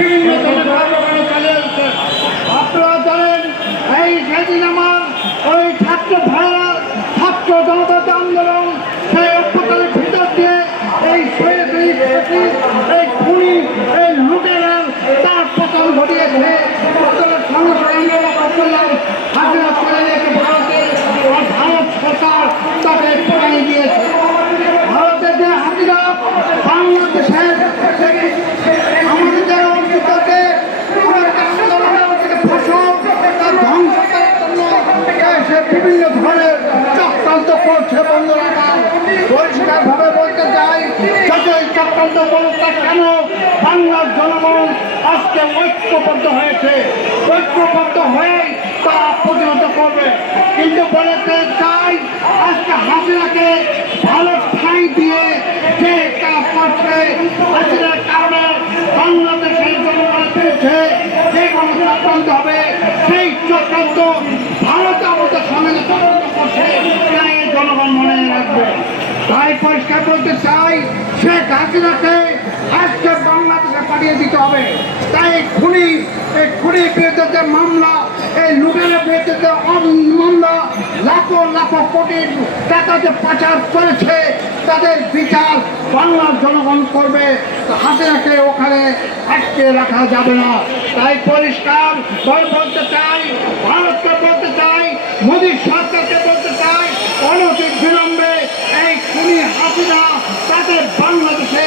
বিভিন্ন ধরনের কর্মকাণ্ড চালিয়ে যাচ্ছে আপনারা জানেন এই সেদিন আমার ওই ছাত্র ভাইরা, ছাত্র জনতা আন্দোলন করছে বন্ধুরা আমার। পরিষ্কারভাবে বলতে চাই যতই চক্রান্ত বলুক না কেন বাংলার জনগণ আজকে ঐক্যবদ্ধ হয়েছে ঐক্যবদ্ধ হয়ে তা প্রতিহত করবে কিন্তু বলতে চাই, আজকে হাসিনাকে ভালো ঠাঁই দিয়ে যে কাজ করছে, হাসিনার কারণে বাংলাদেশের জনগণের বিরুদ্ধে যে কোনো চক্রান্ত হবে সেই চক্রান্ত ভারত আমাদের সঙ্গে চক্রান্ত করছে তাই এই জনগণ মনে রাখবে। তাই পরিষ্কার বলতে চাই, শেখ হাসিনাকে আজকে বাংলাদেশে পাঠিয়ে দিতে হবে। তাই খুনি, এই খুনির বিরুদ্ধে মামলা, এই লুটের বিরুদ্ধে মামলা, লাখো লাখো কোটি টাকা যে পাচার করেছে, তাদের বিচার বাংলার জনগণ করবে। হাসিনাকে ওখানে আটকে রাখা যাবে না। তাই পরিষ্কার বল বলতে চাই, ভারতকে বলতে চাই মোদী সরকারকে বলতে চাই অনতি বিলম্বে এই খুনি হাসিনা তাকে বাংলাদেশে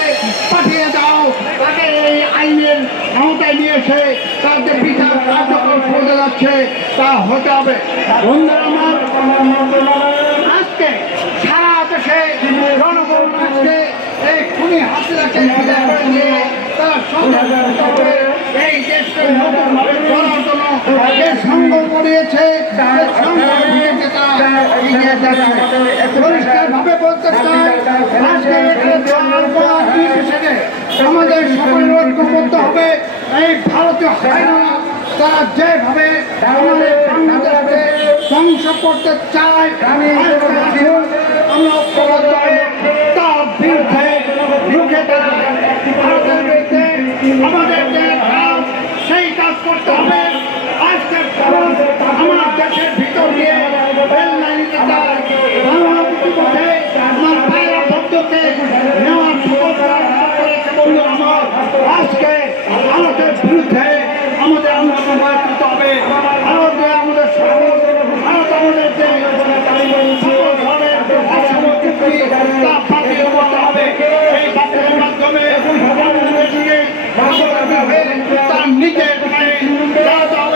পাঠিয়ে দাও তাকে এই আইনের আওতায় নিয়ে এসে তার যে বিচার কার্যক্রম হতে যাচ্ছে, তা হতে হবে। বন্ধুরা আমার, আজকে সারা দেশে জনগণ আজকে এই খুনি হাসিনাকে বিদায় করে দিয়ে তারা সংঘবদ্ধ হয়ে এই দেশকে নতুনভাবে চলার জন্য যে এগিয়ে যাচ্ছে। পরিষ্কারভাবে বলতে চাই, আজকে এই ভারতীয় হায়না তারা যেভাবে আমাদের বাংলাদেশকে ধ্বংস করতে চায় আমরা ঐক্যবদ্ধ তার বিরুদ্ধে রুখে তার নিজের